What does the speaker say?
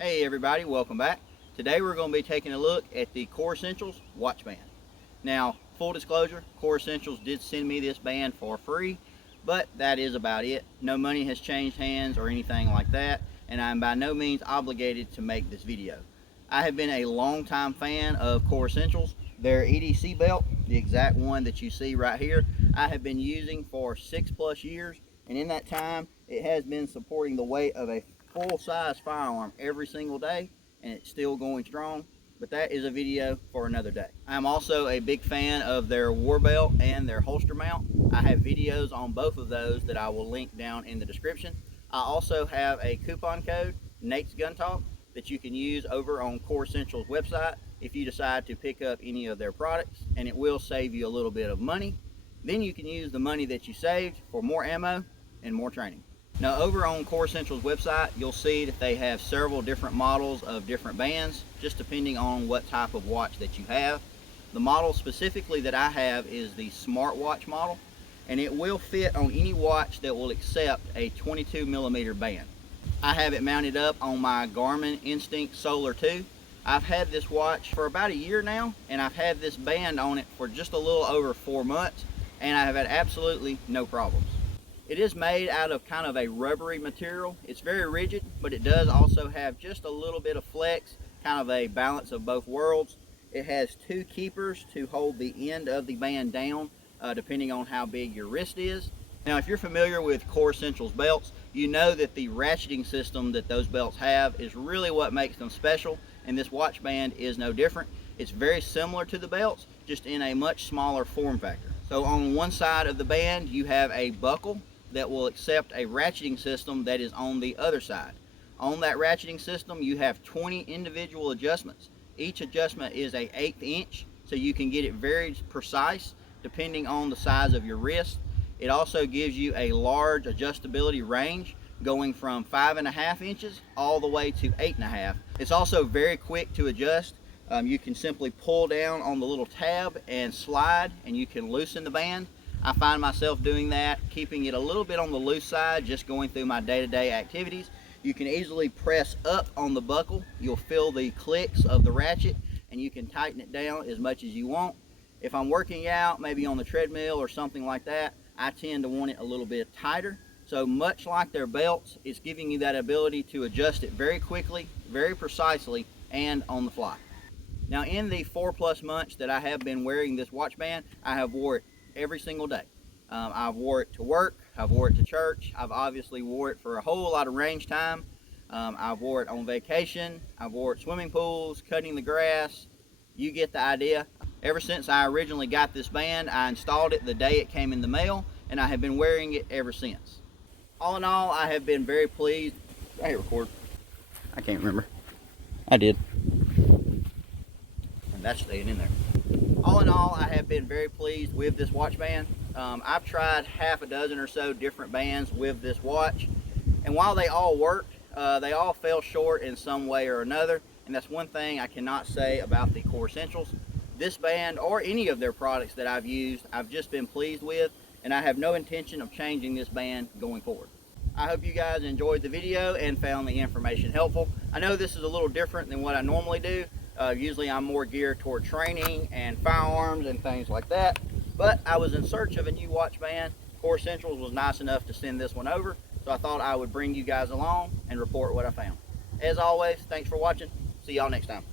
Hey everybody, welcome back. Today we're going to be taking a look at the Core Essentials watch band. Now, full disclosure, Core Essentials did send me this band for free, but that is about it. No money has changed hands or anything like that, and I'm by no means obligated to make this video. I have been a long-time fan of Core Essentials. Their EDC belt, the exact one that you see right here, I have been using for 6+ years, and in that time it has been supporting the weight of a full-size firearm every single day, and it's still going strong, but that is a video for another day. I'm also a big fan of their war belt and their holster mount. I have videos on both of those that I will link down in the description. I also have a coupon code, Nate's Gun Talk, that you can use over on Core Essentials website if you decide to pick up any of their products, and it will save you a little bit of money. Then you can use the money that you saved for more ammo and more training. Now, over on Core Essentials website, you'll see that they have several different models of different bands, just depending on what type of watch that you have. The model specifically that I have is the smartwatch model, and it will fit on any watch that will accept a 22mm band. I have it mounted up on my Garmin Instinct Solar 2. I've had this watch for about a year now, and I've had this band on it for just a little over 4 months, and I have had absolutely no problems. It is made out of kind of a rubbery material. It's very rigid, but it does also have just a little bit of flex, kind of a balance of both worlds. It has 2 keepers to hold the end of the band down, depending on how big your wrist is. Now, if you're familiar with Core Essentials belts, you know that the ratcheting system that those belts have is really what makes them special, and this watch band is no different. It's very similar to the belts, just in a much smaller form factor. So on one side of the band, you have a buckle that will accept a ratcheting system that is on the other side. On that ratcheting system, you have 20 individual adjustments. Each adjustment is an 1/8 inch, so you can get it very precise depending on the size of your wrist. It also gives you a large adjustability range, going from 5.5 inches all the way to 8.5. It's also very quick to adjust. You can simply pull down on the little tab and slide, and you can loosen the band. I find myself doing that, keeping it a little bit on the loose side, just going through my day-to-day activities. You can easily press up on the buckle. You'll feel the clicks of the ratchet, and you can tighten it down as much as you want. If I'm working out, maybe on the treadmill or something like that, I tend to want it a little bit tighter. So much like their belts, it's giving you that ability to adjust it very quickly, very precisely, and on the fly. Now, in the 4+ months that I have been wearing this watch band, I have wore it every single day. I've wore it to work, I've wore it to church, I've obviously wore it for a whole lot of range time. I've wore it on vacation, I've wore it swimming pools, cutting the grass. You get the idea. Ever since I originally got this band, I installed it the day it came in the mail, and I have been wearing it ever since. All in all, I have been very pleased. Did I hit record? I can't remember. I did. And that's staying in there. All in all, I have been very pleased with this watch band. I've tried half a dozen or so different bands with this watch, and while they all worked, they all fell short in some way or another, and that's one thing I cannot say about the Core Essentials. This band, or any of their products that I've used, I've just been pleased with, and I have no intention of changing this band going forward. I hope you guys enjoyed the video and found the information helpful. I know this is a little different than what I normally do. Usually I'm more geared toward training and firearms and things like that, but I was in search of a new watch band. Core Essentials was nice enough to send this one over, so I thought I would bring you guys along and report what I found. As always, thanks for watching. See y'all next time.